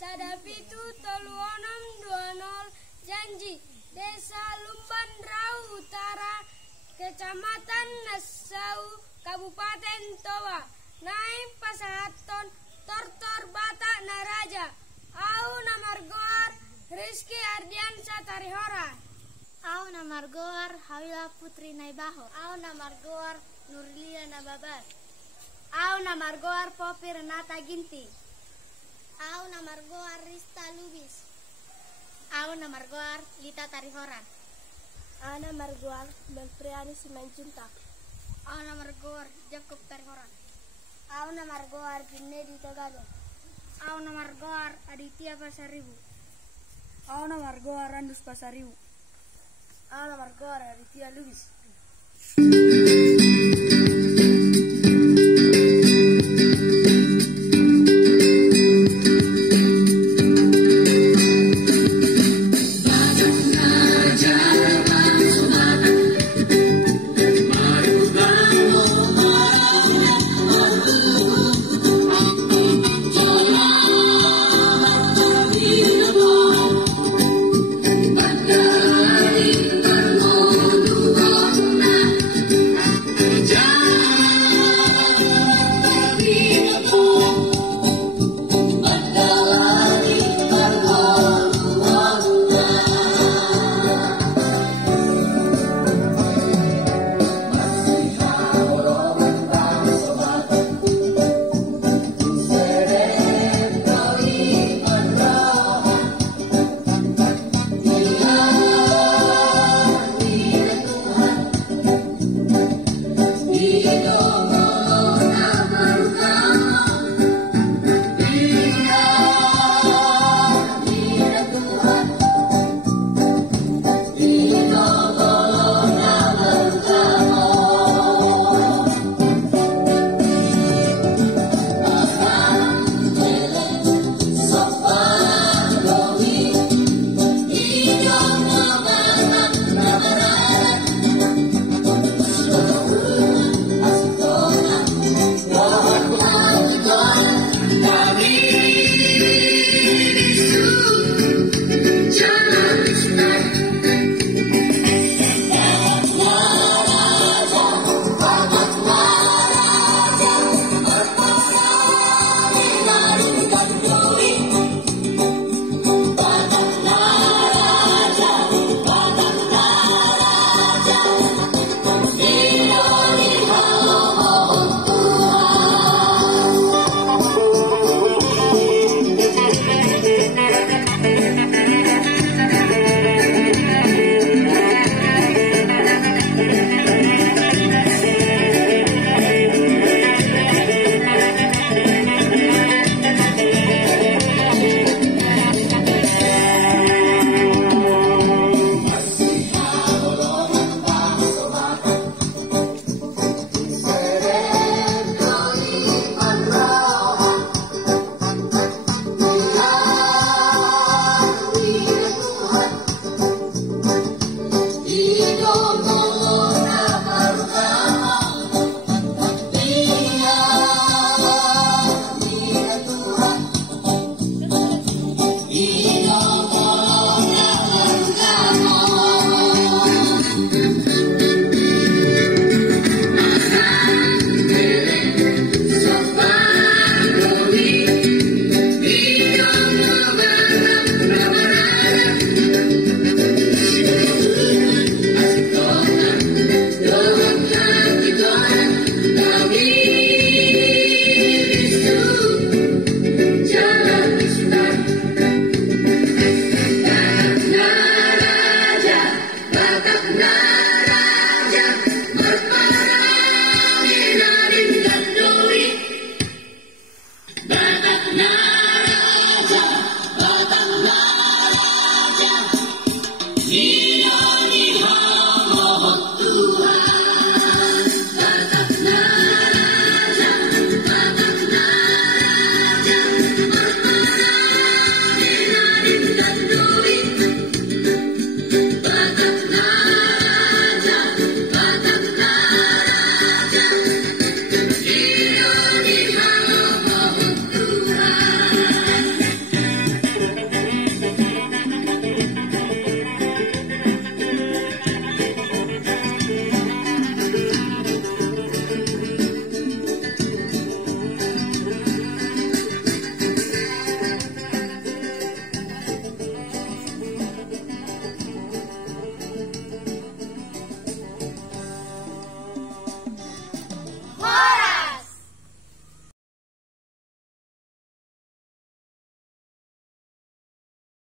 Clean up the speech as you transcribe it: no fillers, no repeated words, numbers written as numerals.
Sadapitu Toluonom 20 Janji Desa Lumban Rau Utara Kecamatan Nassau Kabupaten Toba Naim Pasahaton Tortor Batak Naraja Au Namargoar Rizky Ardiansa Tarihoran Au Namargoar Hawila Putri Naibaho Au Namargoar Nurlia Nababar Au Namargoar Popi Renata Ginti Au Namargoar Rista Lubis Au Namargoar Lita Tarihoran Au Namargoar Belpriani Simanjuntak Au Namargoar Jacob Tarihoran Au Namargoar Junedi Tagado Au Namargoar Aditya Pasaribu Au Namargoar Randus Pasaribu Au Namargoar Aditya Lubis